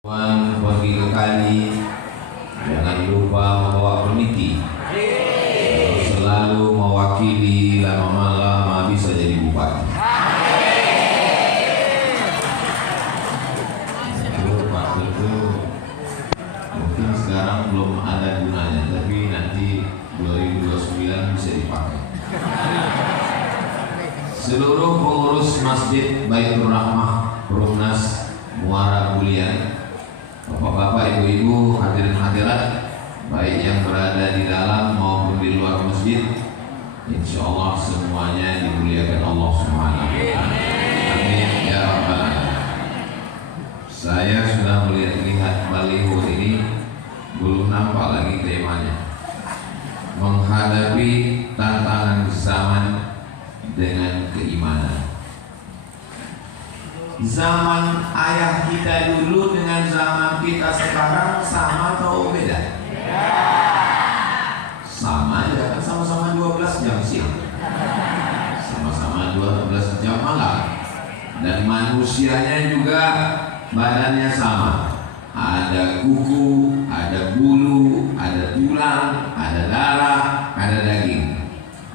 Tuan pergi ke kali, jangan lupa membawa peniti. Selalu mewakili, lama-lama bisa jadi bupati. Itu mungkin sekarang belum ada gunanya, tapi nanti 2029 bisa dipakai. Seluruh pengurus Masjid Baitur Rahmah Perumnas Muara Bulian, Bapak-bapak, ibu-ibu, hadirin hadirat, baik yang berada di dalam maupun di luar masjid, insya Allah semuanya dimuliakan Allah Subhanahu wa Ta'ala. Amin ya rabbal alamin. Saya sudah melihat baliho ini, belum nampak lagi temanya. Menghadapi tantangan zaman dengan keimanan. Zaman ayah kita dulu dengan zaman kita sekarang sama atau beda? Sama aja, kan sama-sama 12 jam siang, sama-sama 12 jam malam. Dan manusianya juga badannya sama. Ada kuku, ada bulu, ada tulang, ada darah, ada daging.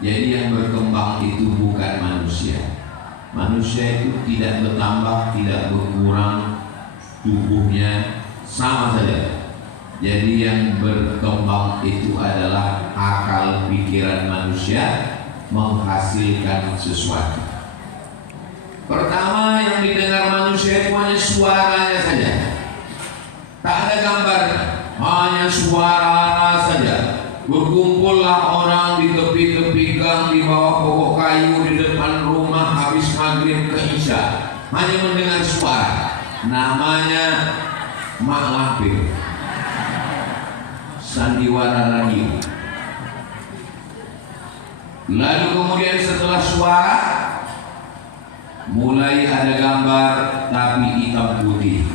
Jadi yang berkembang itu bukan manusia. Manusia itu tidak bertambah, tidak berkurang, tubuhnya sama saja. Jadi yang berkembang itu adalah akal pikiran manusia menghasilkan sesuatu. Pertama yang didengar manusia itu hanya suaranya saja. Tak ada gambarnya, hanya suara saja. Berkumpullah orang di tepi-tepi gang, di bawah pokok kayu, di depan rumah habis maghrib ke isya, hanya mendengar suara. Namanya mak lampir, sandiwara radio. Lalu kemudian setelah suara, mulai ada gambar tapi hitam putih.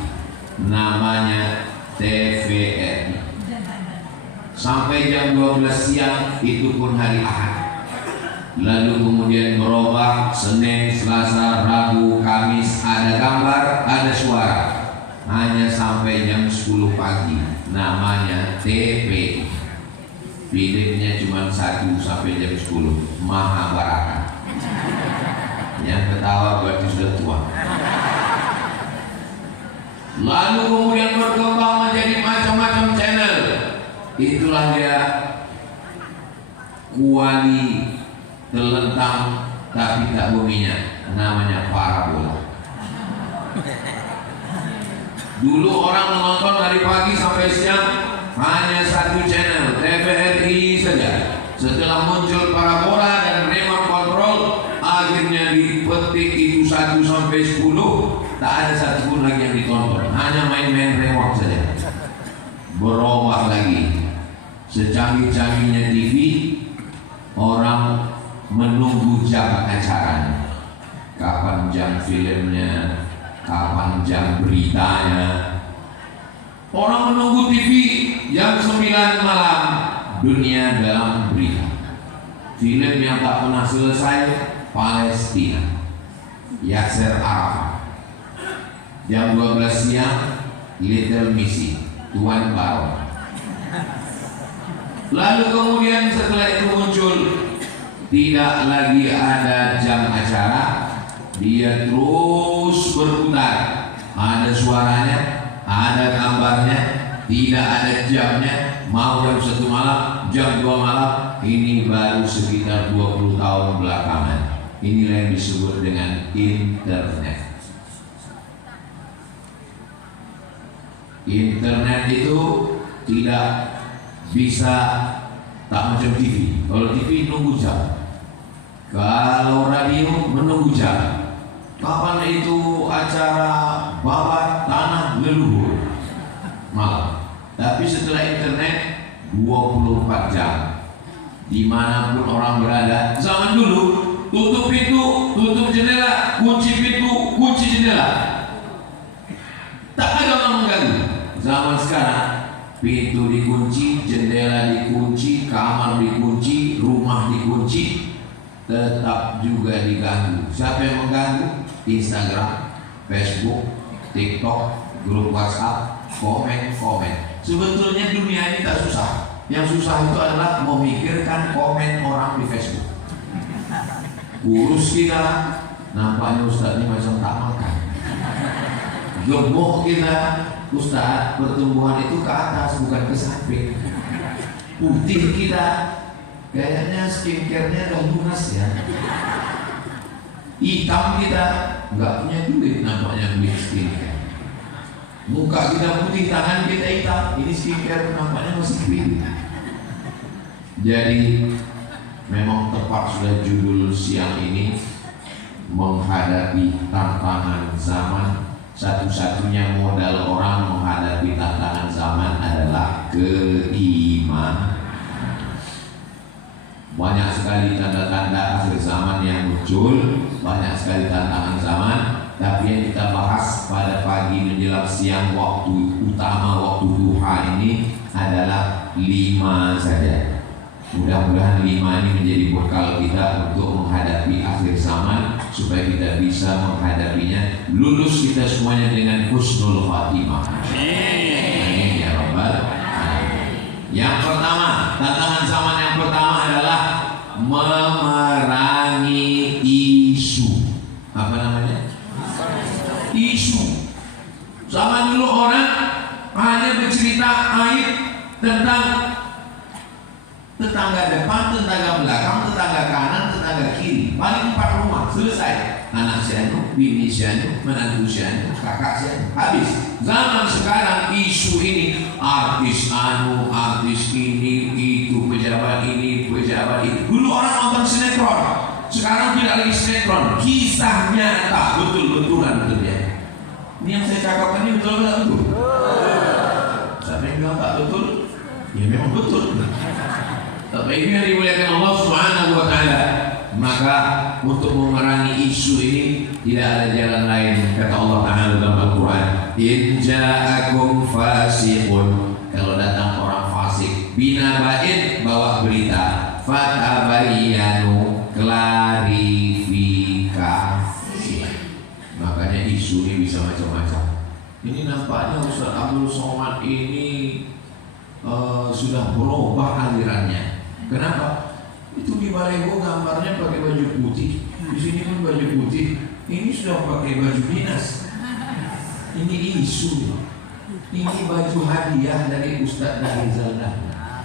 Namanya TVRI. Sampai jam 12 siang itu pun hari Ahad. Lalu kemudian berubah Senin, Selasa, Rabu, Kamis, ada gambar, ada suara. Hanya sampai jam 10 pagi. Namanya TV. Filmnya cuma 1 sampai jam 10. Mahabharata. Yang ketawa berarti sudah tua. Lalu kemudian berkembang menjadi macam-macam channel. Itulah dia kuali terlentang tapi tak berminyak, namanya parabola. Dulu orang menonton dari pagi sampai siang hanya 1 channel, TVRI saja. Setelah muncul parabola dan remote control, akhirnya dipetik itu 1 sampai 10, tak ada satupun lagi yang ditonton, hanya main-main remote saja. Berubah lagi. Secanggih-canggihnya TV, orang menunggu jam acaranya. Kapan jam filmnya, kapan jam beritanya. Orang menunggu TV jam 9 malam, dunia dalam berita. Film yang tak pernah selesai, Palestina, Yasser Arafat. Jam 12 siang, Little Missy, Tuan Baron. Lalu kemudian setelah itu muncul, tidak lagi ada jam acara, dia terus berputar. Ada suaranya, ada gambarnya, tidak ada jamnya. Mau jam 1 malam, jam 2 malam. Ini baru sekitar 20 tahun belakangan. Inilah yang disebut dengan internet. Internet itu tidak bisa tak macam TV. Kalau TV nunggu jam, kalau radio menunggu jam. Kapan itu acara babat tanah leluhur? Malam. Tapi setelah internet 24 jam, dimanapun orang berada. Zaman dulu tutup pintu, tutup jendela, kunci pintu, kunci jendela, tak ada orang mengganggu. Zaman sekarang pintu dikunci, jendela dikunci, kamar dikunci, rumah dikunci, tetap juga diganggu. Siapa yang mengganggu? Instagram, Facebook, TikTok, grup WhatsApp, komen. Sebetulnya dunia ini tak susah. Yang susah itu adalah memikirkan komen orang di Facebook. Kurus kita, nampaknya Ustaz ini macam tak makan. Gemuk kita, Ustaz, pertumbuhan itu ke atas bukan ke samping. Putih kita, kayaknya skincare-nya udah lunas ya. Hitam kita, nggak punya duit, nampaknya duit skincare. Muka kita putih, tangan kita hitam, ini skincare nampaknya masih putih. Jadi memang tepat sudah judul siang ini, menghadapi tantangan zaman. Satu-satunya modal orang menghadapi tantangan zaman adalah keimanan. Banyak sekali tanda-tanda akhir zaman yang muncul, banyak sekali tantangan zaman. Tapi yang kita bahas pada pagi menjelang siang waktu utama, waktu duha ini adalah 5 saja. Mudah-mudahan 5 ini menjadi bekal kita untuk menghadapi akhir zaman, supaya kita bisa menghadapinya, lulus kita semuanya dengan husnul khatimah. Amin ya rabbal alamin. Yang pertama, tantangan zaman yang pertama adalah memerangi isu. Apa namanya? Isu. Zaman dulu orang hanya bercerita aib tentang tetangga depan, tetangga belakang, tetangga kanan, tetangga kiri. Paling 4 rumah, selesai. Anak sianu, bini sianu, menantu sianu, kakak sianu, habis. Zaman sekarang isu ini, artis anu, artis ini, itu, pejabat ini, pejabat itu. Dulu orang nonton sinetron, sekarang tidak lagi sinetron, kisah nyata, betul-betulan terjadi. Ini yang saya cakapkan ini betul nggak betul? Siapa yang bilang tak betul? Ya memang betul. Tapi ini yang dimuliakan Allah Subhanahu wa Ta'ala. Maka untuk memerangi isu ini tidak ada jalan lain, kata Allah Ta'ala dalam Al-Quran, in ja'akum fasiqun, kalau datang orang fasik, binaba'in, bawa berita, fatabayyanu, klarifikasi. Makanya isu ini bisa macam-macam. Ini nampaknya Ustaz Abdul Somad ini sudah berubah alirannya. Kenapa? Itu di Balego gambarnya pakai baju putih, di sini pun baju putih. Ini sudah pakai baju dinas. Ini isu. Ini baju hadiah dari Ustaz Rizal Dahlan.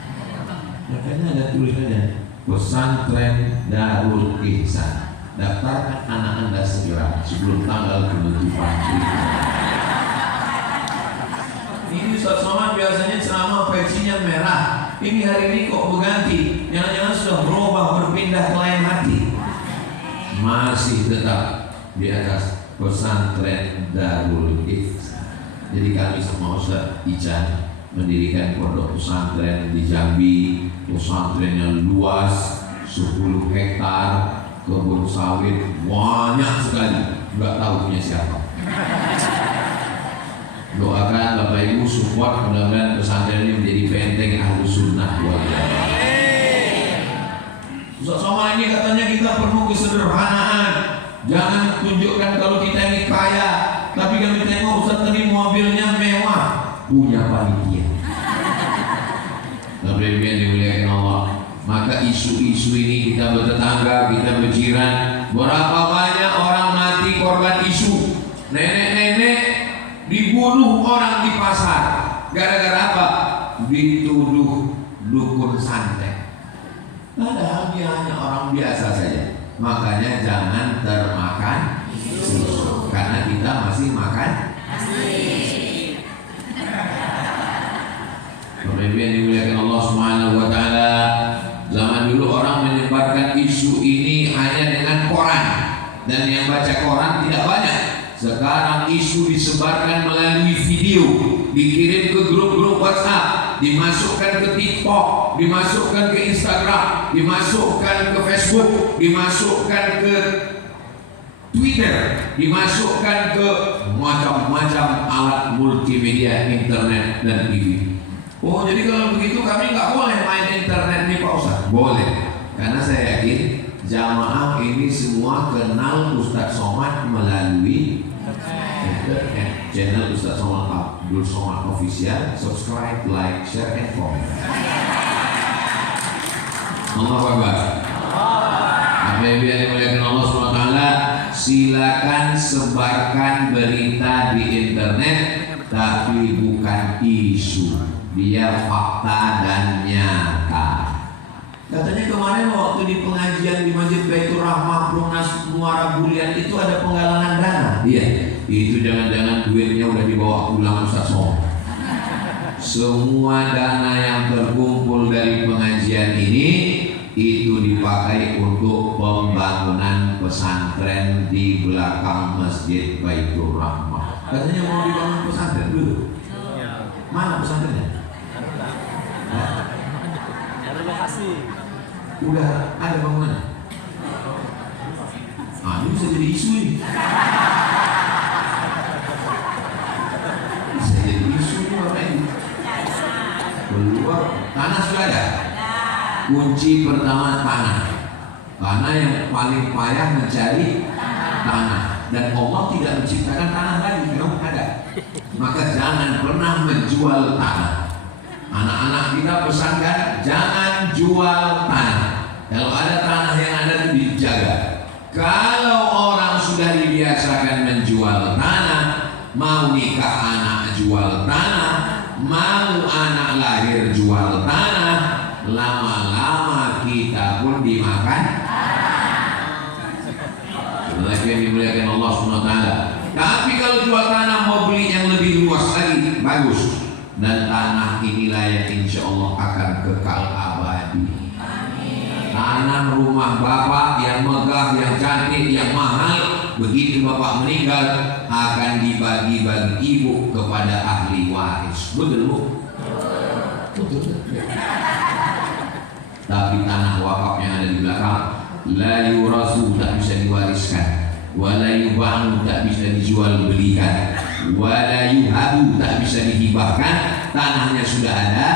Makanya ada tulisannya Pesantren Darul Ihsan. Daftarkan anak Anda segera sebelum tanggal penutupan. Ini Ustaz Somad biasanya ceramah pecinya merah. Ini hari ini kok berganti? Jangan-jangan sudah berubah, berpindah ke lain hati. Masih tetap di atas Pesantren Darul Ihsan. Jadi kami sama Ustaz Ican mendirikan pondok pesantren di Jambi. Pesantren yang luas 10 hektar, kebun sawit banyak sekali, nggak tahu punya siapa. Doakan Bapak Ibu support, mudah-mudahan pesantren ini menjadi benteng Ahlus Sunnah buat kita. Ustaz Somad ini katanya kita perlu kesederhanaan. Jangan tunjukkan kalau kita ini kaya, tapi kami tengok Ustaz tadi mobilnya mewah, punya panitia. Tapi yang dimuliakan Allah, maka isu-isu ini kita bertetangga, kita berjiran. Berapa banyak orang mati korban isu? Nenek-nenek dibunuh orang di pasar. Gara-gara apa? Dituduh dukun santet. Padahal dia hanya orang biasa saja. Makanya jangan termakan isu, karena kita masih makan Pemimpin dimuliakan Allah Subhanahu wa Ta'ala. Zaman dulu orang menyebarkan isu ini hanya dengan koran, dan yang baca koran tidak banyak. Sekarang isu disebarkan melalui video, dikirim ke grup-grup WhatsApp, dimasukkan ke TikTok, dimasukkan ke Instagram, dimasukkan ke Facebook, dimasukkan ke Twitter, dimasukkan ke macam-macam alat multimedia, internet dan TV. Oh, jadi kalau begitu kami nggak boleh main internet nih Pak Ustaz? Boleh, karena saya yakin jamaah ini semua kenal Ustaz Somad melalui internet. channel Ustaz Somad Abdul Somad Official. Subscribe, like, share, and comment. Allah Akbar. Apa yang dimuliakan Allah SWT, silakan sebarkan berita di internet, tapi bukan isu, biar fakta dan nyata. Katanya kemarin waktu di pengajian di Masjid Baitur Rahmah Perumnas Muara Bulian itu ada penggalangan dana. Iya, itu jangan-jangan duitnya udah dibawa pulang Ustaz Somad. Semua dana yang terkumpul dari pengajian ini itu dipakai untuk pembangunan pesantren di belakang Masjid Baitur Rahmah. Katanya mau dibangun pesantren dulu. Mana pesantrennya? Ada lokasi. Udah ada bangunan. Ah, ini bisa jadi isu ini. Bisa jadi isu ini apa ini? Keluar tanah sudah ada. Kunci pertama tanah. Karena yang paling payah mencari tanah, dan Allah tidak menciptakan tanah lagi, memang ada. Maka jangan pernah menjual tanah. Anak-anak kita pesankan jangan jual tanah. Kalau ada tanah yang ada itu dijaga. Kalau orang sudah dibiasakan menjual tanah, mau nikah anak jual tanah, mau anak lahir jual tanah, lama-lama kita pun dimakan. Lagi yang dimuliakan Allah SWT. Tapi kalau jual tanah mau beli yang lebih luas lagi, bagus. Dan tanah inilah yang insya Allah akan kekal abadi. Tanah rumah bapak yang megah, yang cantik, yang mahal, begitu bapak meninggal akan dibagi-bagi ibu kepada ahli waris. Betul Bu? Betul. Tapi tanah wakaf yang ada di belakang, la yurasu, tak bisa diwariskan, wala yuba'u, tak bisa dijual belikan, wala yuhabu, tak bisa dihibahkan. Tanahnya sudah ada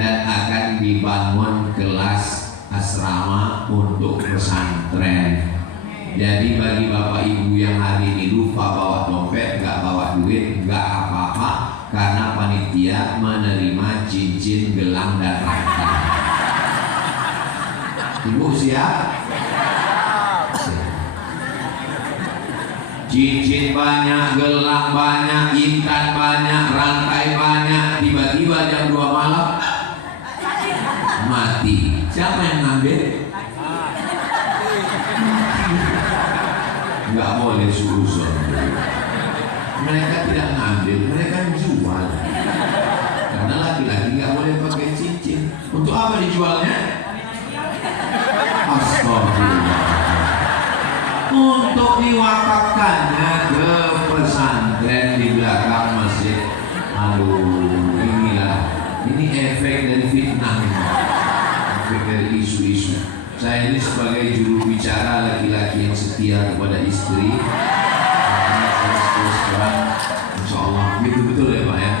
dan akan dibangun kelas asrama untuk pesantren. Jadi bagi bapak ibu yang hari ini lupa bawa dompet, nggak bawa duit, nggak apa-apa, karena panitia menerima cincin, gelang, dan rangka. Ibu siap? Cincin banyak, gelang banyak, intan banyak, rantai banyak. Tiba-tiba jam 2 malam mati. Siapa yang ngambil? Enggak boleh suuzon. Mereka tidak ngambil, mereka jual. Karena laki-laki nggak boleh pakai cincin. Untuk apa dijualnya? Astagfirullah. Untuk diwakafkannya ke pesantren di belakang masjid. Aduh, ini efek dari fitnah ini. Efek dari isu-isu. Saya ini sebagai juru bicara laki-laki yang setia kepada istri. Insya Allah betul ya Pak ya.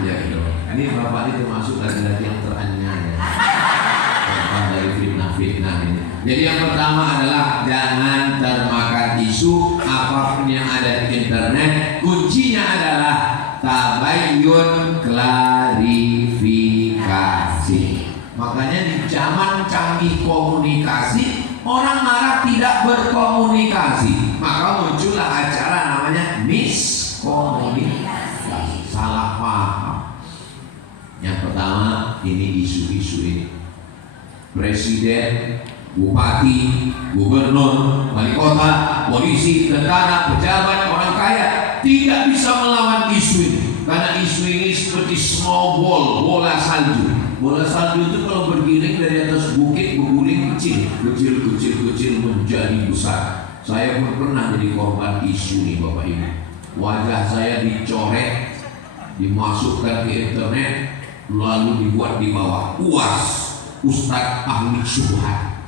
Iya betul. Ini bapak ini termasuk laki-laki yang teraniaya dari fitnah-fitnah ini. Jadi yang pertama adalah jangan termakan isu apapun yang ada di internet. Kuncinya adalah tabayyun, klarifikasi. Makanya di zaman canggih komunikasi, orang marah tidak berkomunikasi, maka muncullah acara namanya miskomunikasi, salah paham. Yang pertama ini isu-isu ini. Presiden, bupati, gubernur, wali kota, polisi, tentara, pejabat, orang kaya tidak bisa melawan isu ini, karena isu ini seperti snowball, bola salju. Bola salju itu kalau bergiring dari atas bukit berguling kecil menjadi besar. Saya pun pernah jadi korban isu ini Bapak Ibu. Wajah saya dicoret, dimasukkan ke internet, lalu dibuat di bawah UAS, Ustadz ahli syubhat.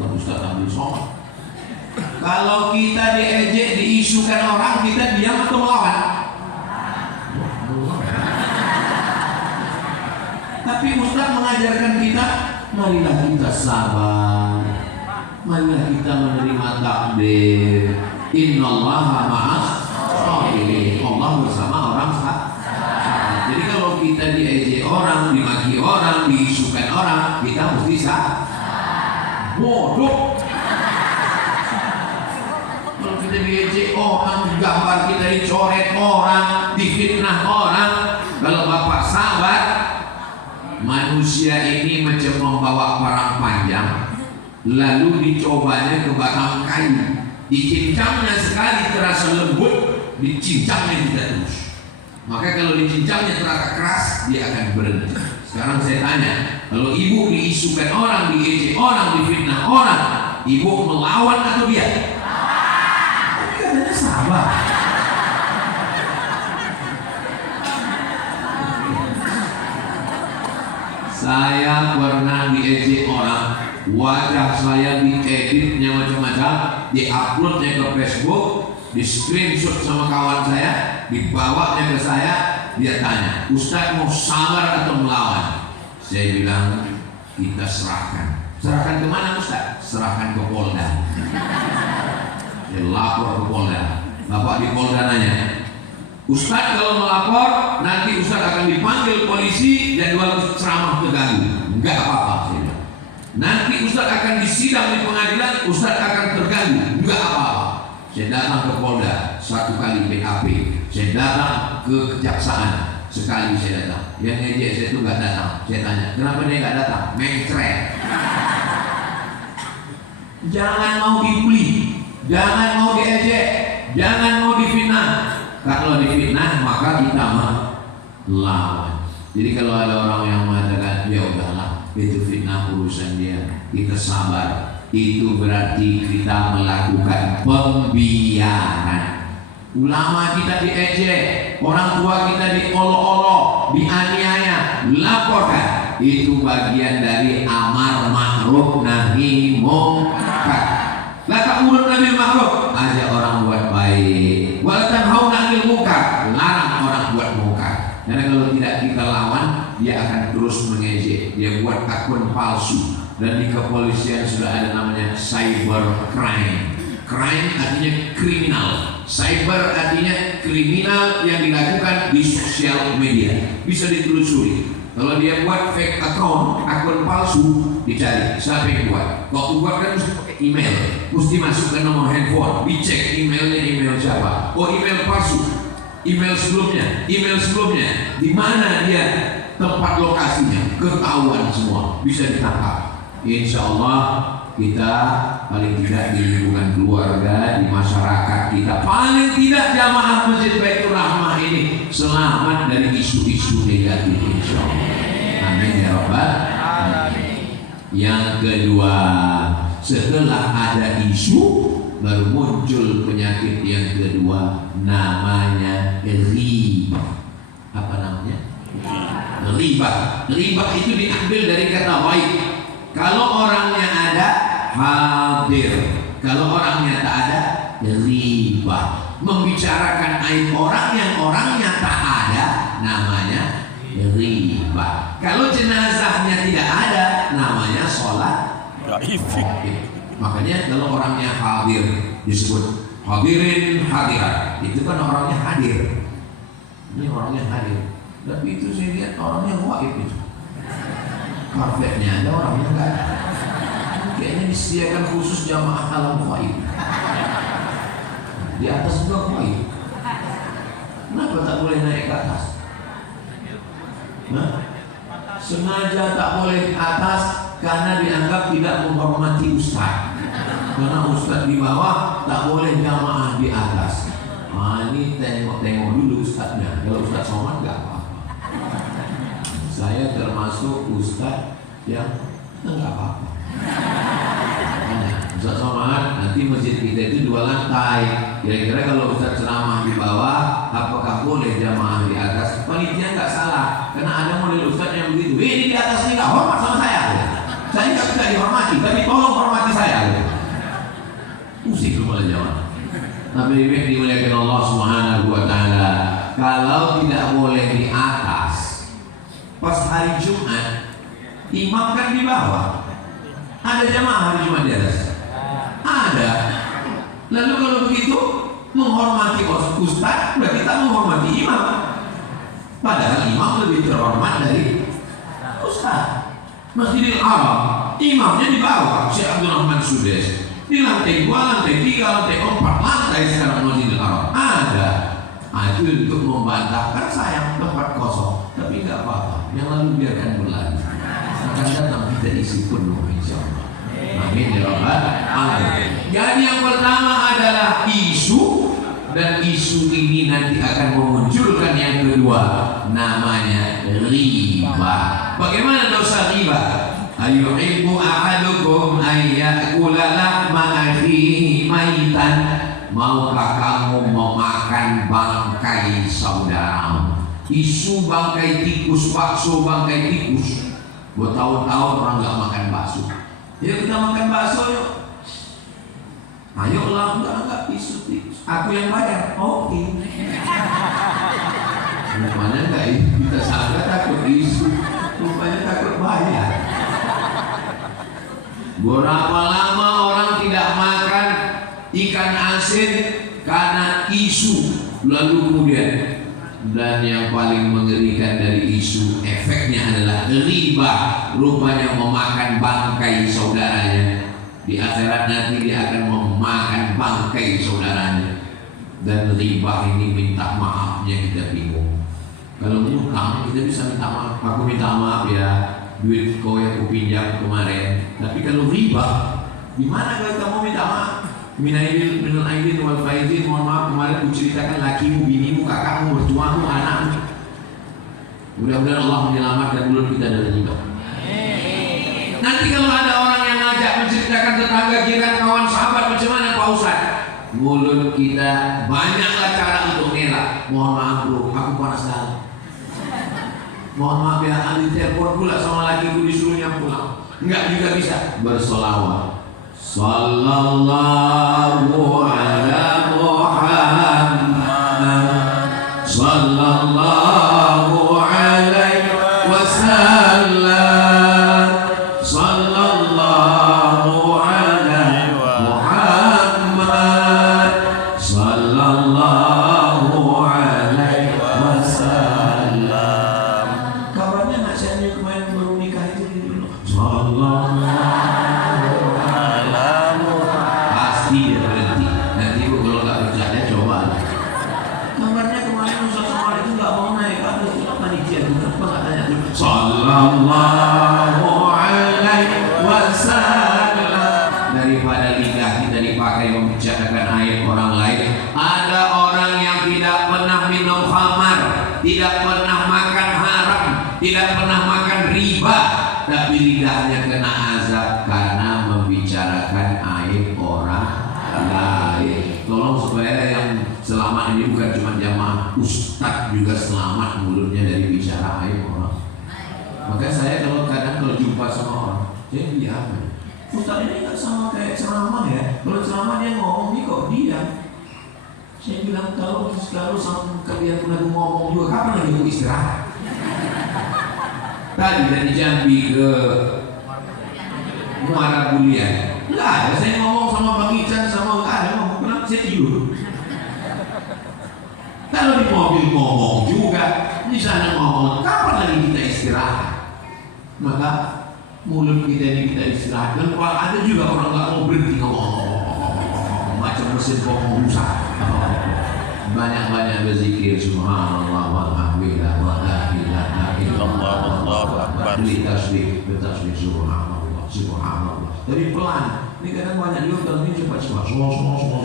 Ustadz ahli syubhat. Kalau kita diejek, diisukan orang, kita diam atau melawan? Tapi Ustaz mengajarkan kita, marilah kita sabar, marilah kita menerima takdir. Innallaha ma'as sabirin. orang, diisukan orang, kita mesti bodoh. Kalau kita diejek orang, gambar kita dicoret orang, difitnah orang, kalau Bapak sabar, manusia ini macam membawa parang panjang, lalu dicobanya ke batang kayu, dicincangnya sekali terasa lembut, dicincangnya tidak terus. Maka kalau dicincangnya terasa keras, dia akan berhenti. Sekarang saya tanya, kalau ibu diisukan orang, diejek orang, difitnah orang, ibu melawan atau dia? Tapi katanya sabar. Saya pernah diejek orang, wajah saya dieditnya macam-macam, diuploadnya ke Facebook, di screenshot sama kawan saya, dibawanya ke saya, dia tanya, Ustaz mau sabar atau melawan? Saya bilang, kita serahkan. Serahkan kemana Ustaz? Serahkan ke Polda. Saya lapor ke Polda. Bapak di Polda nanya, Ustaz kalau melapor, nanti Ustaz akan dipanggil polisi dan jadwal ceramah terganggu. Enggak apa-apa, saya bilang. Nanti Ustaz akan disidang di pengadilan, Ustaz akan terganggu. Enggak apa-apa. Saya datang ke Polda 1 kali BAP, saya datang ke kejaksaan sekali saya datang. Yang ngejek saya itu nggak datang. Saya tanya, kenapa dia nggak datang? Mencret. Jangan mau dibully, jangan mau diejek, jangan mau difitnah. Kalau difitnah maka kita melawan. Jadi kalau ada orang yang mengatakan ya udahlah itu fitnah urusan dia, kita sabar. Itu berarti kita melakukan pembiaran. Ulama kita diejek, orang tua kita diolok-olok, dianiaya, laporkan. Itu bagian dari amar ma'ruf nahi munkar. La ta'muruna bil ma'ruf, ajak orang buat baik. Wa tanhauna 'anil munkar, larang orang buat munkar. Karena kalau tidak kita lawan, dia akan terus mengejek. Dia buat akun palsu. Dan di kepolisian sudah ada namanya cyber crime. Crime artinya kriminal, cyber artinya kriminal yang dilakukan di sosial media. Bisa ditelusuri. Kalau dia buat fake account, akun palsu, dicari siapa yang buat. Waktu buat kan mesti pakai email, mesti masuk ke nomor handphone, dicek emailnya email siapa. Oh email palsu, email sebelumnya, di mana dia tempat lokasinya, ketahuan semua, bisa ditangkap. Insya Allah kita paling tidak di lingkungan keluarga, di masyarakat kita, paling tidak jamaah Masjid Baitur Rahmah ini selamat dari isu-isu negatif insya Allah. Amin ya Rabbal alamin. Yang kedua, setelah ada isu baru muncul penyakit yang kedua, namanya riba. Apa namanya? Riba. Riba itu diambil dari kata ghaib. Kalau orangnya ada, hadir. Kalau orangnya tak ada, riba. Membicarakan aib orang yang orangnya tak ada, namanya riba. Kalau jenazahnya tidak ada, namanya sholat gaib. Makanya kalau orangnya hadir disebut hadirin hadirat. Itu kan orangnya hadir. Ini orangnya hadir. Tapi itu saya lihat orangnya gaib itu. Karpetnya ada, orangnya enggak ada. Kayaknya disediakan khusus jamaah alam gaib. Di atas juga gaib. Kenapa tak boleh naik ke atas? Nah, sengaja tak boleh ke atas karena dianggap tidak menghormati ustaz. Karena ustaz di bawah tak boleh jamaah di atas. Nah, ini tengok-tengok dulu ustaznya. Kalau ustaz somad enggak apa-apa. Saya termasuk ustaz yang enggak apa-apa. Ustaz somad, nanti masjid kita itu 2 lantai. Kira-kira kalau ustaz ceramah di bawah, apakah boleh jamaah di atas? Panitia enggak salah, karena ada model ustaz yang begitu. Ini di atas ini enggak hormat sama saya. Saya enggak bisa dihormati, tapi tolong hormati saya. Pusing kepala jamaah. Nabi dimuliakan Allah Subhanahu wa taala. Kalau tidak boleh di atas, pas hari Jumat, imam kan di bawah. Ada jamaah hari Jumat di atas? Ada. Lalu kalau begitu, menghormati ustaz, berarti kita menghormati imam. Padahal imam lebih terhormat dari ustaz. Masjidil Haram, imamnya di bawah, Syekh Abdul Rahman Sudes. Di lantai 2, lantai 3, lantai 4, lantai sekarang Masjidil Haram ada. Nah, itu untuk membantah, kan sayang tempat kosong. Tapi nggak apa-apa, yang lalu biarkan berlalu. Akan datang kita isi penuh, insya Allah. Amin ya Rabbal Alamin. Jadi yang pertama adalah isu, dan isu ini nanti akan memunculkan yang kedua, namanya riba. Bagaimana dosa riba? Ayuhibbu ahadukum ayyakula lahma akhihi maitan. Maukah kamu memakan bangkai saudaramu? Isu bangkai tikus, bakso bangkai tikus. Bertahun-tahun orang nggak makan bakso. Yuk kita makan bakso yuk. Ayolah, enggak isu tikus. Aku yang bayar. Oke. Rupanya enggak, kita sangka takut isu, rupanya takut bayar. Berapa lama orang tidak makan ikan asin karena isu, lalu kemudian, dan yang paling mengerikan dari isu, efeknya adalah riba. Rupanya memakan bangkai saudaranya. Di akhirat nanti dia akan memakan bangkai saudaranya. Dan riba ini minta maafnya kita bingung. Kalau ngutang kita bisa minta maaf. Aku minta maaf ya, duit kau yang aku pinjam kemarin. Tapi kalau riba, gimana kalau kamu minta maaf? Minal aidin wal faizin, mohon maaf kemarin aku ceritakan lakimu, binimu, kakakmu, mertuamu, anakmu. Mudah-mudahan Allah menyelamatkan mulut kita dari riba. Nanti kalau ada orang yang ngajak menceritakan tetangga, jiran, kawan, sahabat, macam mana Pak Ustaz? Mulut kita banyaklah cara untuk ngelak. Mohon maaf bro, aku panas dalam. Mohon maaf ya, Ali telepon pula sama lakiku disuruhnya pulang. Enggak juga bisa bersolawat. Sallallahu ala Muhammad, sallallahu alaihi wasallam, sallallahu ala Muhammad, sallallahu alaihi wasallam. Kabarnya nak saya kemarin baru nikah itu dulu. Sallallahu Sallallahu alaihi wasallam. Daripada lidah kita dipakai membicarakan aib orang lain. Ada orang yang tidak pernah minum khamar, tidak pernah makan haram, tidak pernah makan riba, tapi lidahnya kena azab karena membicarakan aib orang lain. Tolong supaya yang selamat ini bukan cuma jamaah, ustaz juga selamat mulutnya dari bicara aib orang. Maka saya kalau jumpa sama orang, saya diam. Ustaz ini nggak sama kayak ceramah ya. Kalau ceramah dia ngomong, dia kok diam. Saya bilang kalau sama kalian pernah ngomong juga, kapan lagi mau istirahat? Tadi dari Jambi ke Muara Bulian, nggak ada. Saya ngomong sama Bang Ican, sama nggak ada ngomong. Kenapa saya tidur? Kalau di mobil ngomong juga, di sana ngomong, kapan lagi kita istirahat? Maka mulut kita ini kita istirahat. Dan kalau ada juga orang nggak mau berhenti ngomong macam mesin ngomong rusak. Banyak-banyak berzikir subhanallah walhamdulillah wa la ilaha illallah wallahu akbar. Tasbih subhanallah subhanallah. Tapi pelan. Ini kadang banyak juga kalau ini cepat subhanallah.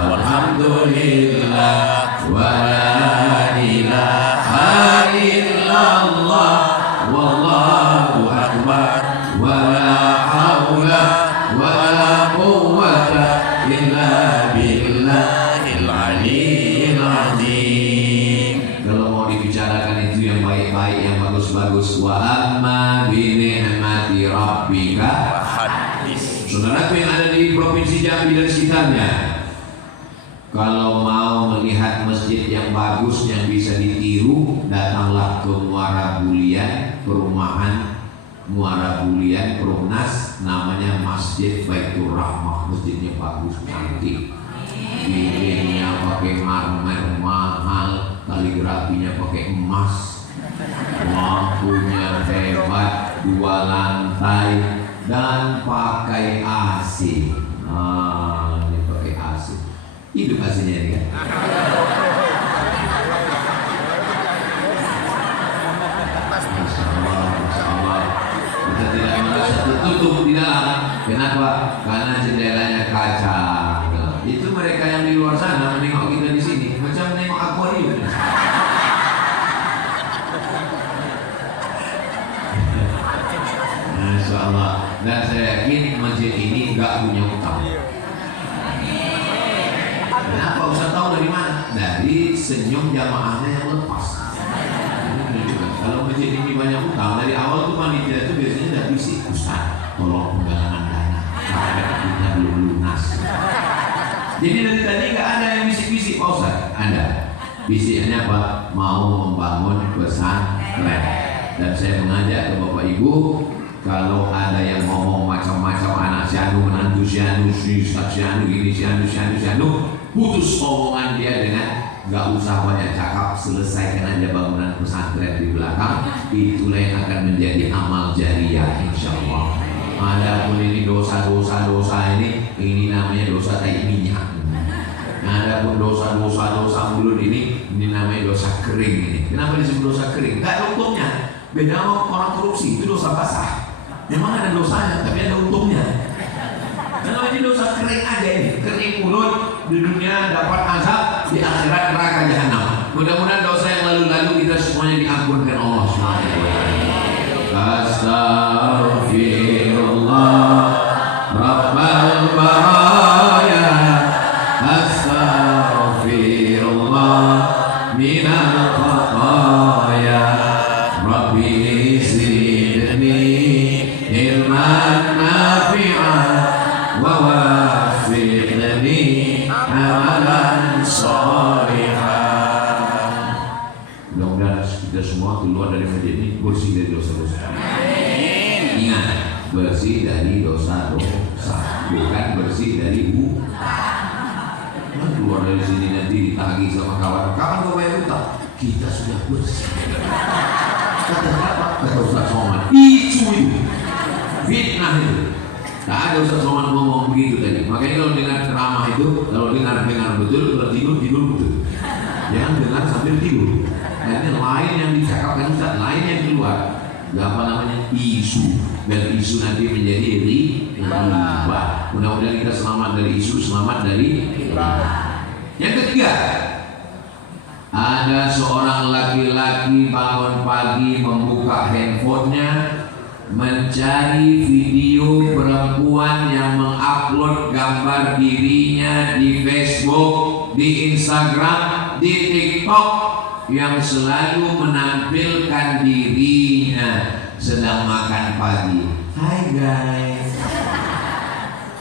Alhamdulillah wa la ilaha illallah wallahu akbar wa la haula wa la quwwata illa billahil aliyyil azim. Kalau mau dibicarakan itu yang baik-baik, yang bagus-bagus. Wa amma bi ni'mati rabbika hadis. Saudaraku yang ada di Provinsi Jambi dan sekitarnya, kalau mau melihat masjid yang bagus yang bisa ditiru, datanglah ke Muara Bulian, perumahan Muara Bulian, Perumnas, namanya Masjid Baitur Rahmah. Masjidnya bagus, cantik. dindingnya pakai marmer mahal, kaligrafinya pakai emas, lampunya hebat 2 lantai dan pakai AC. Ini pakai AC. Hidup AC-nya ini kan. Masya Allah. Kita tidak merasa tertutup di dalam. Kenapa? Karena jendelanya kaca. Nah, itu mereka yang di luar sana menengok kita di sini macam menengok akuarium. Masya Allah. Dan saya yakin masjid ini nggak punya utang. Kenapa? Ustaz tahu dari mana? Dari senyum jamaahnya yang lepas. Kalau masjid ini banyak utang, dari awal tuh panitia itu biasanya udah bisik, Ustaz tolong penggalangan dana karena kita belum lunas. Jadi dari tadi nggak ada yang bisik-bisik, Pak Ustaz. Ada bisiknya apa? Mau membangun pesantren. Dan saya mengajak ke Bapak Ibu, kalau ada yang ngomong macam-macam anak si anu menantu si anu si anu gini si anu, putus omongan dia dengan gak usah banyak cakap, selesaikan aja bangunan pesantren di belakang. Itulah yang akan menjadi amal jariah insya Allah. Adapun ini dosa-dosa ini namanya dosa tai minyak. Adapun dosa mulut ini namanya dosa kering ini. Kenapa disebut dosa kering? Gak ada untungnya. Beda sama orang korupsi, itu dosa basah. Memang ada dosanya, tapi ada untungnya. Kalau ini dosa kering aja ini, kering mulut, di dunia dapat azab, di akhirat neraka jahanam. Mudah-mudahan dosa yang lalu-lalu kita semuanya diampunkan Allah SWT. Astaghfirullah Rabbal baraya, astaghfirullah minal khataya, Rabbi zidni ilman nafi'an wa wafiqni amalan sholihan. Mudah-mudahan kita semua keluar dari masjid ini bersih dari dosa-dosa. Ingat, bersih dari dosa-dosa, bukan bersih dari keluar dari sini nanti ditagih sama kawan. Kapan kau bayar utang? Kita sudah bersih. Kata siapa? Kata Ustaz Somad. Itu fitnah itu. Tak ada Ustaz Somad ngomong begitu tadi. Makanya kalau dengar ceramah itu, kalau dengar betul, kalau tidur betul. Jangan dengar sambil tidur. Karena lain yang dicakapkan Ustaz, lain yang keluar. Apa namanya? Isu. Dan isu nanti menjadi riba. Mudah-mudahan kita selamat dari isu, selamat dari riba. Yang ketiga, ada seorang laki-laki bangun pagi membuka handphonenya, mencari video perempuan yang mengupload gambar dirinya di Facebook, di Instagram, di TikTok, yang selalu menampilkan dirinya sedang makan pagi. Hai guys,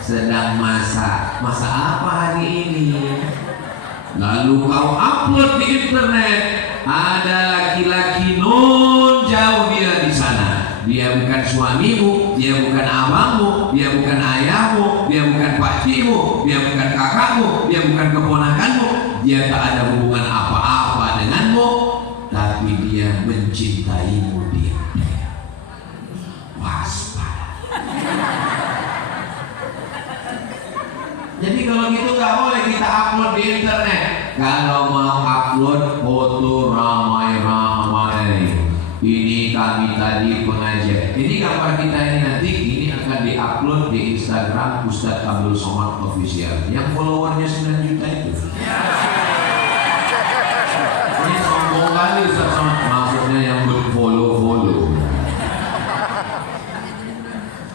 sedang masak apa hari ini? Lalu kau upload di internet, ada laki-laki non jauh dia di sana. Dia bukan suamimu, dia bukan abangmu, dia bukan ayahmu, dia bukan pakcimu, dia bukan kakakmu, dia bukan keponakanmu. Dia tak ada hubungan apa-apa denganmu, tapi dia mencintaimu. Dia waspada. Jadi kalau gitu nggak boleh kita upload di internet. Kalau mau upload foto ramai-ramai. Ini kami tadi pengajian. Ini gambar kita ini nanti ini akan diupload di Instagram Ustadz Abdul Somad Official. Yang followernya 9 juta itu. Ini sombong kali Ustadz Somad. Maksudnya yang follow.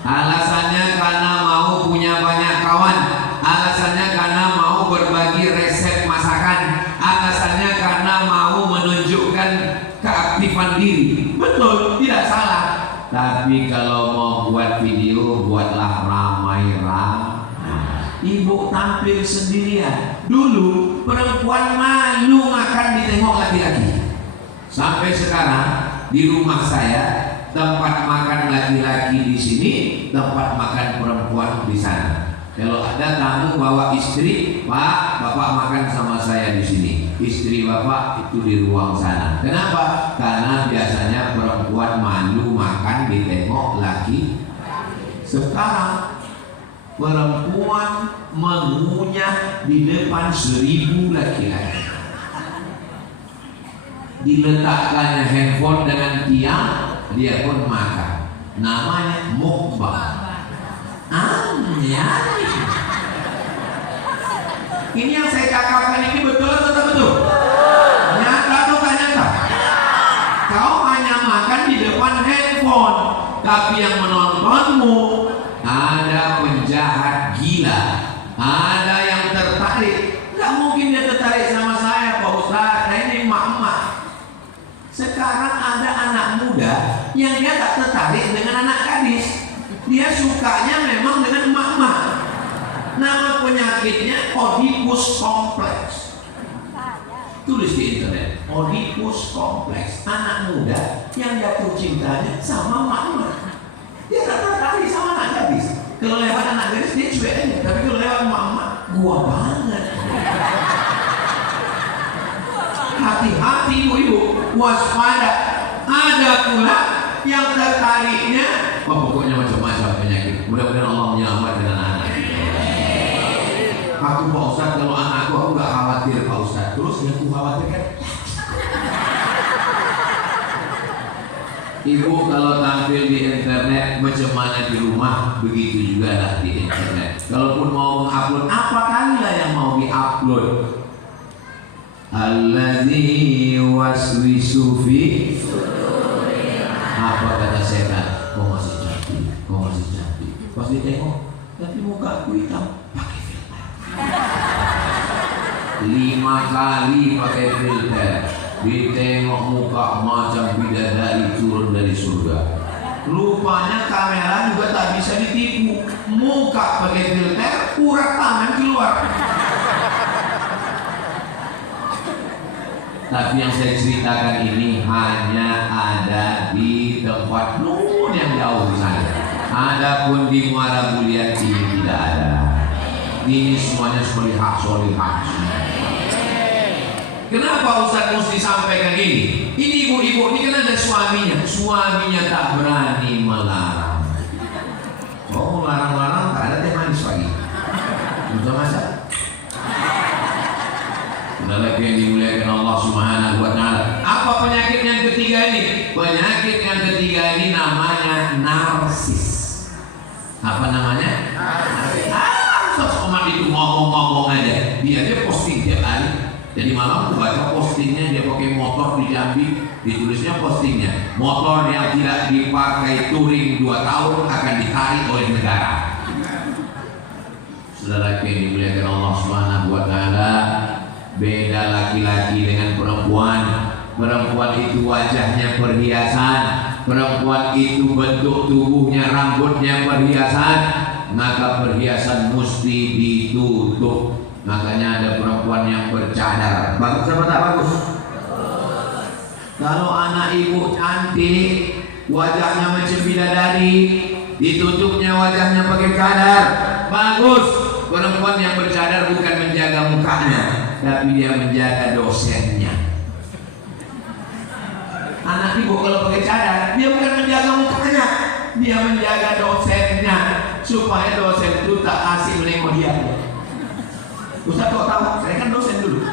Alasannya karena mau punya banyak kawan. Alasannya karena mau berbagi resep masakan. Alasannya karena mau menunjukkan keaktifan diri. Betul, tidak salah. Tapi kalau mau buat video, buatlah ramai-ramai. Ibu tampil sendirian. Dulu perempuan malu makan ditengok laki-laki. Sampai sekarang di rumah saya tempat makan laki-laki di sini, tempat makan perempuan di sana. Kalau ada tamu bawa istri, Pak, Bapak makan sama saya di sini. Istri Bapak itu di ruang sana. Kenapa? Karena biasanya perempuan malu makan ditengok laki. Sekarang perempuan mengunyah di depan 1000 laki-laki. Diletakkannya handphone dengan tiang, dia pun makan. Namanya mukbang. Ini yang saya cakapkan ini betul atau tidak betul? Nyata atau tak nyata? Kau hanya makan di depan handphone, tapi yang menontonmu ada penjahat gila, ada yang tertarik. Gak mungkin dia tertarik sama saya, Pak Ustaz. Nah ini emak-emak. Sekarang ada anak muda yang dia tak tertarik dengan anak gadis. Dia sukanya memang dengan emak-emak. Nama penyakitnya Oedipus Complex. Tulis di internet, Oedipus Complex. Anak muda yang jatuh cintanya sama emak-emak. Dia tak tertarik sama anak gadis. Kalau lewat anak gadis dia cuek aja. Tapi kalau lewat emak-emak, gua banget. Hati-hati ibu-ibu, waspada. Ada pula yang tertariknya, pokoknya macam-macam penyakit. Mudah-mudahan Allah menyelamatkan anak-anak. Aku Pak Ustaz, kalau anakku aku gak khawatir Pak Ustaz. Terus yang aku khawatirkan, ibu kalau tampil di internet macam mana di rumah, begitu juga lah di internet. Kalaupun mau mengupload, apa kali lah yang mau diupload? Alladzi waswisu fi. Apa kata setan? Kau masih cantik, kau masih cantik. Pas ditengok, tapi muka aku hitam, pakai filter. 5 kali pakai filter. Ditengok muka macam bidadari turun dari surga. Rupanya kamera juga tak bisa ditipu. Muka pakai filter, urat tangan keluar. Tapi yang saya ceritakan ini hanya ada di tempat nun yang jauh di sana. Adapun di Muara Bulian ini tidak ada. Ini semuanya solihah. Kenapa Ustaz mesti sampaikan ini? Ini ibu-ibu ini kan ada suaminya. Suaminya tak berani melarang. Oh, larang-larang tak ada teh manis pagi. Sudah masak. Sudah lagi yang dimuliakan Allah Subhanahu wa Ta'ala. Apa penyakit yang ketiga ini? Penyakit yang ketiga ini namanya narsis. Apa namanya? Somat itu ngomong-ngomong aja. Dia posting tiap hari. Jadi malam aku baca postingnya, dia pakai motor di Jambi, ditulisnya postingnya. Motor yang tidak dipakai touring 2 tahun akan ditarik oleh negara. Saudara yang dimuliakan Allah Subhanahu wa Ta'ala, beda laki-laki dengan perempuan. Perempuan itu wajahnya perhiasan, perempuan itu bentuk tubuhnya, rambutnya perhiasan, maka perhiasan mesti ditutup. Makanya ada perempuan yang bercadar. Bagus apa tak bagus? Kalau anak ibu cantik, wajahnya macam bidadari, ditutupnya wajahnya pakai cadar, bagus. Perempuan yang bercadar bukan menjaga mukanya, tapi dia menjaga dosennya. Anak ibu kalau pakai cadar, dia bukan menjaga mukanya, dia menjaga dosennya, supaya dosen itu tak asik menengok dia. Ustaz kok tahu? Saya kan dosen dulu.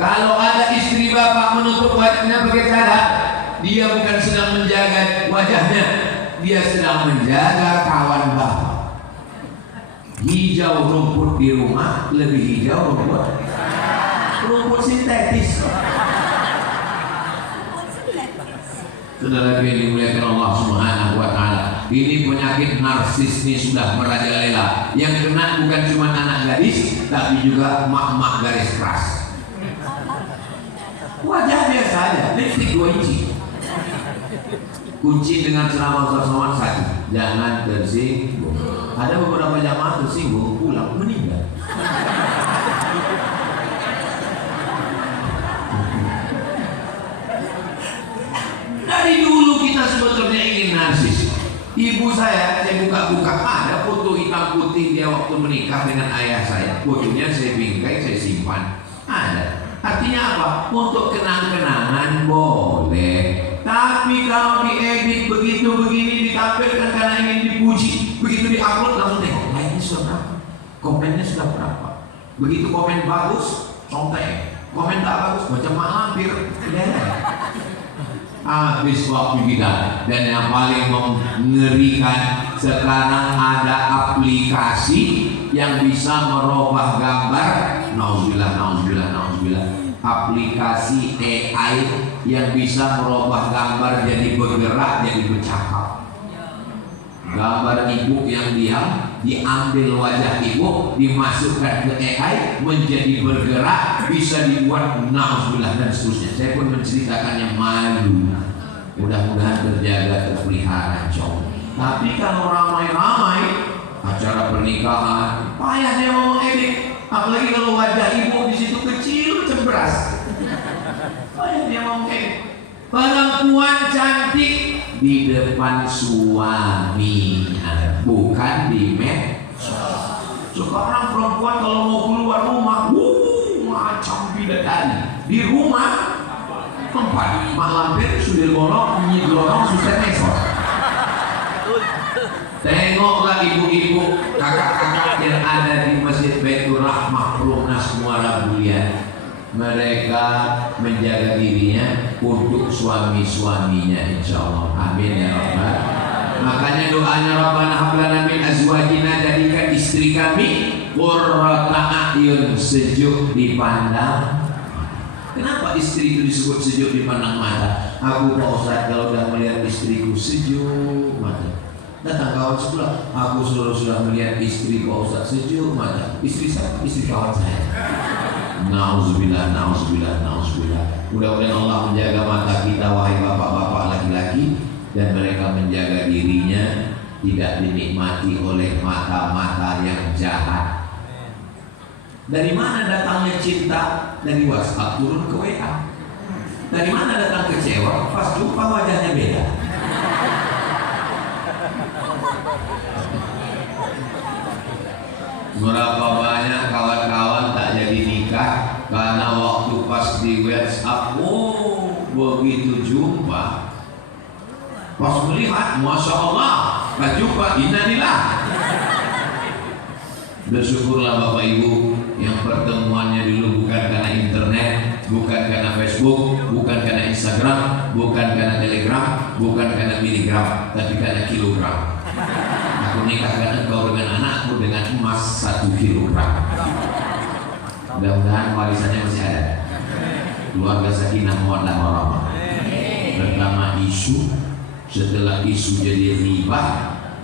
Kalau ada istri bapak menutup wajahnya pakai cadar, dia bukan sedang menjaga wajahnya, dia sedang menjaga kawan bapak. Hijau rumput di rumah lebih hijau rumput sintetis. Saudara yang dimuliakan Allah Subhanahu wa Ta'ala, ini penyakit narsis ini sudah merajalela. Yang kena bukan cuma anak gadis, tapi juga mak-mak garis keras. Wajah biasa aja, lipstik 2 inci. Kunci dengan ceramah Ustaz Somad 1, jangan tersinggung. Ada beberapa jamaah tersinggung, pulang meninggal. Dari dulu kita sebetulnya ingin narsis. Ibu saya buka-buka, ada foto hitam putih dia waktu menikah dengan ayah saya. Fotonya saya bingkai, saya simpan. Ada. Artinya apa? Untuk kenang-kenangan boleh. Tapi kalau diedit begitu begini, ditampilkan karena ingin dipuji, begitu diupload langsung tengok, like-nya sudah berapa, komennya sudah berapa. Begitu komen bagus, contek. Komen tak bagus, macam mak lampir. Habis waktu kita. Dan yang paling mengerikan, sekarang ada aplikasi yang bisa merubah gambar. Nauzubillah. Aplikasi AI yang bisa merubah gambar jadi bergerak, jadi bercakap. Gambar ibu yang diam, diambil wajah ibu, dimasukkan ke AI, menjadi bergerak, bisa dibuat nauzubillah dan seterusnya. Saya pun menceritakannya malu. Mudah-mudahan terjaga, terpelihara, insyaallah. Tapi kalau ramai-ramai acara pernikahan, payah dia mau edit. Apalagi kalau wajah ibu di situ kecil macam beras. Payah dia mau edit. Perempuan cantik di depan suaminya, bukan di medsos. Sekarang perempuan kalau mau keluar rumah, macam bidadari. Di rumah tempat mak lampir sudah gorong, nyi gorong sudah nesor. Tengoklah ibu-ibu, kakak-kakak yang ada di Masjid Baitur Rahmah Perumnas Muara Bulian. Mereka menjaga dirinya untuk suami-suaminya, insyaallah. Amin ya rabbal. Makanya doanya Rabbana hab lana min azwajina, jadikan istri kami qurrata a'yun, sejuk dipandang. Kenapa istri itu disebut sejuk dipandang mata? Aku Pak Ustaz kalau sudah melihat istriku sejuk mata. Datang kawan sebelah, aku sudah melihat istri Pak Ustaz sejuk mata. Istri saya, istri kawan saya. Nauzubillah. Mudah-mudahan Allah menjaga mata kita, wahai bapak-bapak laki-laki, dan mereka menjaga dirinya tidak dinikmati oleh mata-mata yang jahat. Dari mana datangnya cinta? Dari WhatsApp turun ke WA. Dari mana datang kecewa? Pas jumpa wajahnya beda. Berapa banyak kawan-kawan tak jadi nikah karena waktu pas di WhatsApp, begitu jumpa, pas melihat, masya Allah, pas jumpa, innalillah. Bersyukurlah Bapak Ibu yang pertemuannya dulu bukan karena internet, bukan karena Facebook, bukan karena Instagram, bukan karena Telegram, bukan karena miligram, tapi karena kilogram. Aku nikahkan engkau dengan anakku dengan emas 1 kilogram. Mudah-mudahan warisannya masih ada. Keluarga sakinah mawaddah warahmah. Pertama isu, setelah isu jadi riba,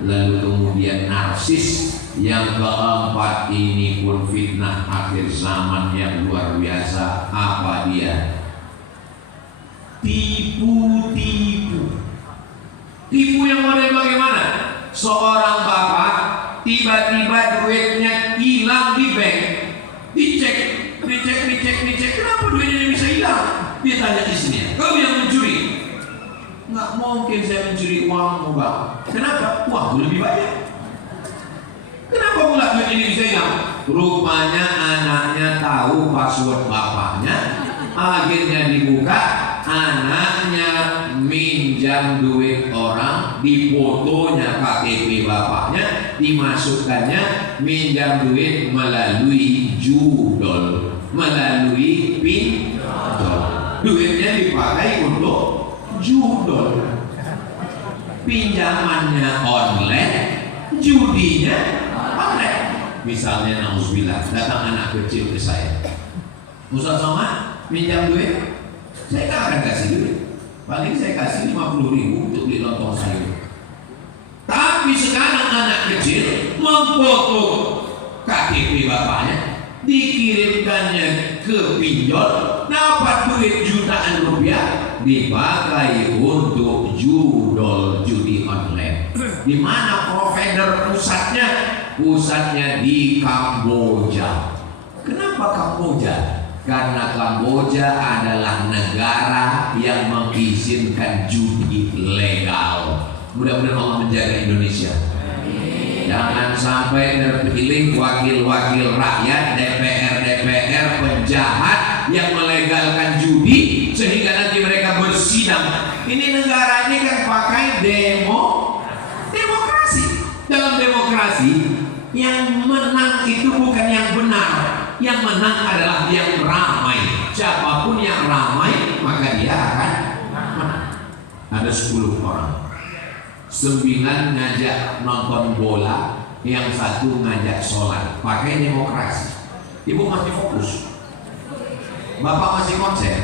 lalu kemudian narsis, yang keempat ini pun fitnah akhir zaman yang luar biasa. Apa dia? Tipu-tipu. Tipu yang model bagaimana? Seorang bapak tiba-tiba duitnya hilang di bank. Dicek. Kenapa duitnya bisa hilang? Dia tanya istrinya, kau yang mencuri? Nggak mungkin saya mencuri uangmu bang. Kenapa? Uangku lebih banyak. Kenapa pula duit ini bisa hilang? Rupanya anaknya tahu password bapaknya. Akhirnya dibuka, anaknya minjam duit orang, difotonya KTP bapaknya, dimasukkannya minjam duit melalui judol, melalui pinjol. Duitnya dipakai untuk judol. Pinjamannya online, judinya online. Misalnya nauzubillah, datang anak kecil ke saya, Ustaz Somad minjam duit, saya nggak akan kasih duit. Paling saya kasih 50.000 untuk beli lontong sayur. Tapi sekarang anak kecil memfoto KTP bapaknya, dikirimkannya ke pinjol, dapat duit jutaan rupiah, dipakai untuk judol judi online. Di mana provider pusatnya? Pusatnya di Kamboja. Kenapa Kamboja? Karena Kamboja adalah negara yang mengizinkan judi legal. Mudah-mudahan Allah menjaga Indonesia. Jangan sampai terpilih wakil-wakil rakyat, DPR penjahat yang melegalkan judi sehingga nanti mereka bersidang. Ini negara ini kan pakai demokrasi. Dalam demokrasi yang menang itu bukan yang benar, yang menang adalah yang ramai. Siapapun yang ramai maka dia akan menang. Ada 10 orang, 9 ngajak nonton bola, yang 1 ngajak sholat. Pakai demokrasi. Ibu masih fokus, bapak masih konsen.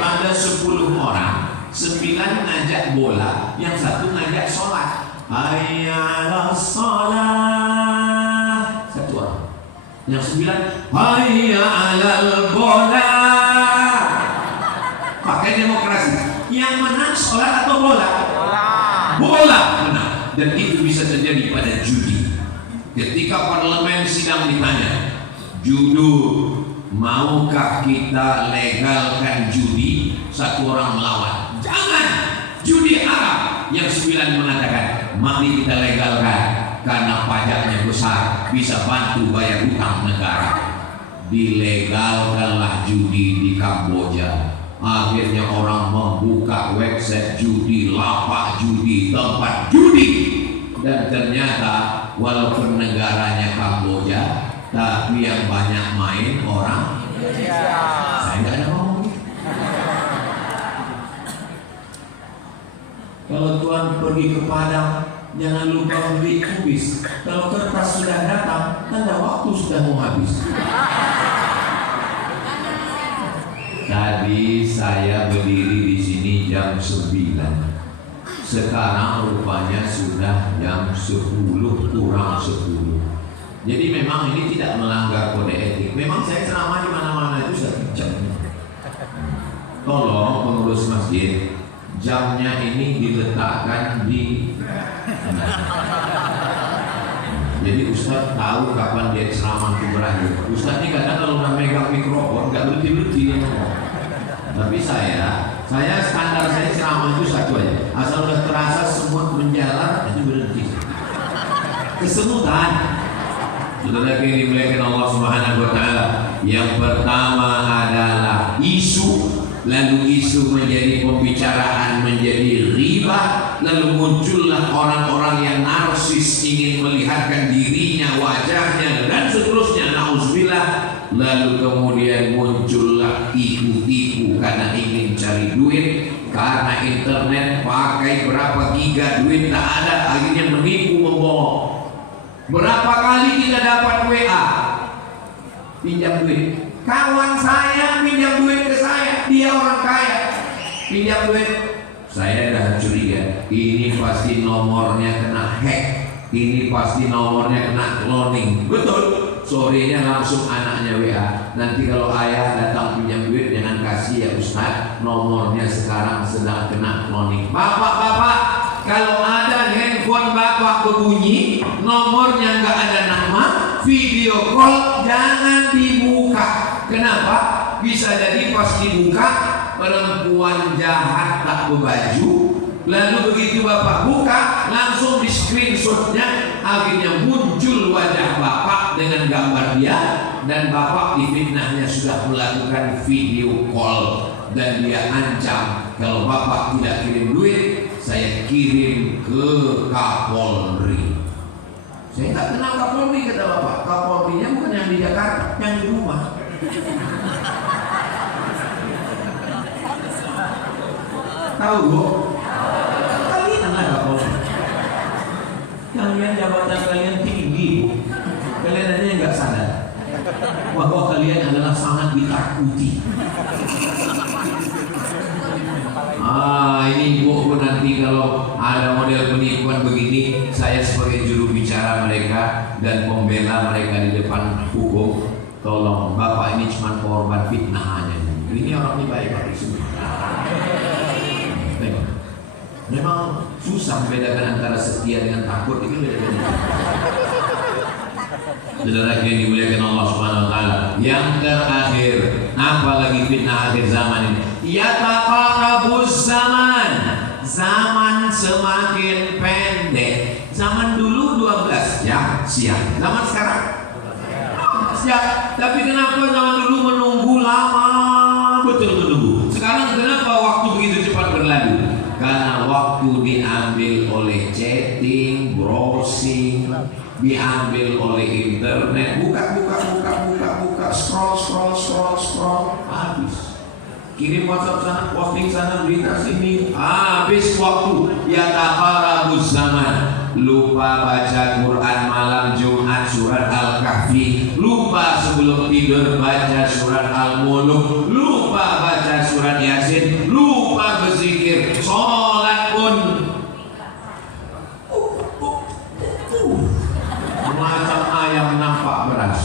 Ada 10 orang, 9 ngajak bola, yang 1 ngajak sholat. Hayya 'alas shalah. 1 orang. Yang 9 hayya 'alal bola. Pakai demokrasi. Yang menang sholat atau bola? Bola menang. Dan itu bisa terjadi pada judi. Ketika parlemen sidang ditanya, judul, maukah kita legalkan judi? 1 orang melawan, jangan, judi haram. Yang 9 mengatakan, mari kita legalkan karena pajaknya besar, bisa bantu bayar hutang negara. Dilegalkanlah judi di Kamboja. Akhirnya orang membuka website judi, lapak judi, tempat judi. Dan ternyata walaupun negaranya Kamboja, tapi yang banyak main orang Indonesia. Saya nggak ada ngomong. Kalau Tuhan pergi ke Padang, jangan lupa beli kubis. Kalau kertas sudah datang, tanda waktu sudah mau habis. Tadi saya berdiri di sini jam 9. Sekarang rupanya sudah jam 10 kurang 10. Jadi memang ini tidak melanggar kode etik. Memang saya ceramah di mana-mana itu 1 jam. Tolong pengurus masjid, jamnya ini diletakkan di. Jadi Ustaz tahu kapan dia ceramah itu berakhir. Ustaz ini kadang kalau udah megang mikrofon nggak berhenti-berhenti dia ngomong. Tapi saya standar saya ceramah itu 1 aja. Asal udah terasa semut menjalar itu berhenti. Kesemutan. Saudara yang dimuliakan Allah Subhanahu wa taala, yang pertama adalah isu, lalu isu menjadi pembicaraan, menjadi riba, lalu muncullah orang-orang yang narsis, ingin melihatkan dirinya, wajahnya dan seterusnya, nauzubillah. Lalu kemudian muncullah tipu-tipu karena ingin cari duit, karena internet pakai berapa giga duit tak ada, akhirnya menipu, membohong. Berapa kali kita dapat WA pinjam duit, kawan saya pinjam duit ke saya, dia orang kaya, pinjam duit. Saya dah curiga, ini pasti nomornya kena hack, ini pasti nomornya kena cloning. Betul. Sorenya langsung anaknya WA, nanti kalau ayah datang pinjam duit jangan kasih ya Ustaz, nomornya sekarang sedang kena cloning. Bapak-bapak, kalau ada handphone bapak berbunyi, nomornya nggak ada nama, video call jangan dibuka. Kenapa? Bisa jadi pas dibuka perempuan jahat tak berbaju, lalu begitu bapak buka langsung di screenshotnya, akhirnya muncul wajah bapak dengan gambar dia, dan bapak difitnahnya sudah melakukan video call, dan dia ancam kalau bapak tidak kirim duit, saya kirim ke Kapolri. Saya tak kenal Kapolri, kata bapak. Kapolrinya bukan yang di Jakarta, yang di rumah. Tahu bu? Kalian lah Kapolri. Kalian jabatan kalian tinggi bu. Kalian aja nggak sadar bahwa kalian adalah sangat ditakuti. Ini bu, nanti kalau ada model penipuan begini, saya sebagai juru bicara mereka dan pembela mereka di depan hukum, tolong bapak ini cuma korban fitnah aja. Ini orang ini baik pak semua. Memang susah membedakan antara setia dengan takut, itu beda-beda. Saudara yang dimuliakan Allah Subhanahu wa taala, yang terakhir, apalagi fitnah akhir zaman ini, yataqarabuz zaman. zaman semakin pendek. Zaman dulu 12 jam siang, zaman sekarang siang. Tapi kenapa zaman dulu menunggu lama, betul menunggu. Sekarang kenapa waktu begitu cepat berlalu? Karena waktu diambil oleh chatting, browsing, diambil oleh internet, buka, scroll, habis. Kirim WhatsApp sana, posting sana, berita sini, habis waktu. Ya tafarabuz zaman. Lupa baca Quran malam Jumat surat Al-Kahfi, lupa sebelum tidur baca surat Al-Mulk, lupa baca surat Yasin, lupa berzikir, sholat pun macam ayam nampak beras.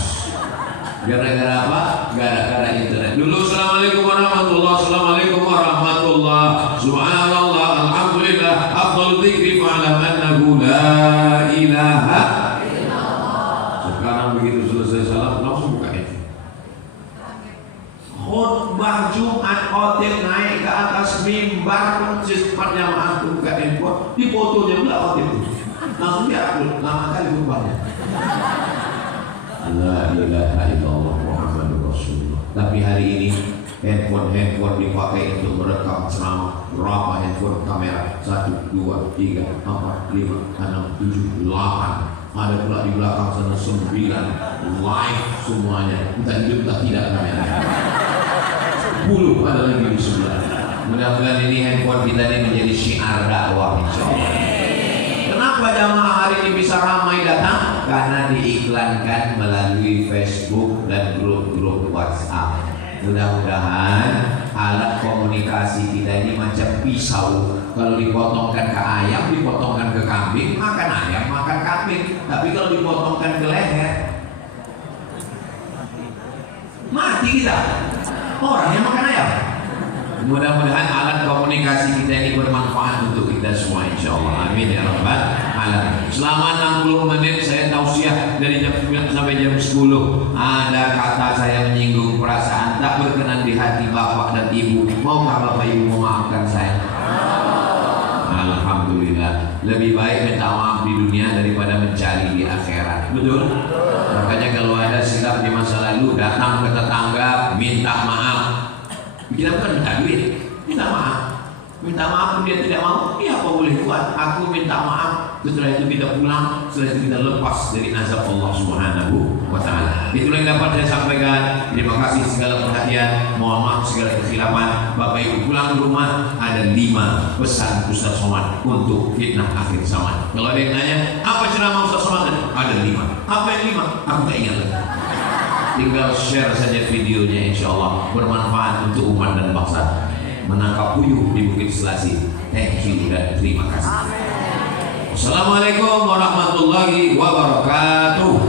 Gara-gara apa? Gara-gara internet. Dulu assalamualaikum warahmatullahi, assalamualaikum warahmatullahi, subhanallah, alhamdulillah, afdal dzikri fa'lam annahu la ilaha illallah. Sekarang begitu selesai salat langsung buka itu. Khutbah Jumat khotib naik ke atas mimbar masjid perjamaah buka handphone, di fotonya pula khotib itu. Langsung diupload, lama kali khutbahnya. La ilaha illallah Muhammadur Rasulullah. Tapi hari ini handphone dipakai untuk merekam ceramah. Berapa handphone kamera? 1, 2, 3, 4, 5, 6, 7, 8. Ada pula di belakang sana 9. Live semuanya. Entah hidup entah tidak kamera. 10 ada lagi di sebelah. Mudah-mudahan ini handphone kita ini menjadi syiar dakwah insyaallah. Kenapa jamaah hari ini bisa ramai datang? Karena diiklankan melalui Facebook dan grup-grup WhatsApp. Mudah-mudahan alat komunikasi kita ini macam pisau. Kalau dipotongkan ke ayam, dipotongkan ke kambing, makan ayam, makan kambing. Tapi kalau dipotongkan ke leher, mati kita. Orang yang makan ayam. Mudah-mudahan alat komunikasi kita ini bermanfaat untuk kita semua insyaallah. Amin ya rabbal alamin. Selama 60 menit saya tausiah dari jam 9 sampai jam 10. Ada kata saya menyinggung perasaan tak berkenan di hati bapak dan ibu. Maukah bapak ibu memaafkan saya? Alhamdulillah. Lebih baik minta maaf di dunia daripada mencari di akhirat. Betul? Makanya kalau ada silap di masa lalu, datang ke tetangga minta maaf. Kita bukan minta duit, minta maaf. Minta maaf pun dia tidak mau, ya apa boleh buat? Aku minta maaf. Setelah itu kita pulang, setelah itu kita lepas dari azab Allah Subhanahu wa Ta'ala. Itulah yang dapat saya sampaikan. Terima kasih segala perhatian, mohon maaf segala kesilapan. Bapak Ibu pulang ke rumah, ada 5 pesan Ustaz Somad untuk fitnah akhir zaman. Kalau ada yang nanya, apa ceramah Ustaz Somad? Ada 5. Apa yang 5? Aku tak ingat lagi. Tinggal share saja videonya, insya Allah bermanfaat untuk umat dan bangsa. Menangkap puyuh di Bukit Selasi. Thank you dan terima kasih. Assalamualaikum warahmatullahi wabarakatuh.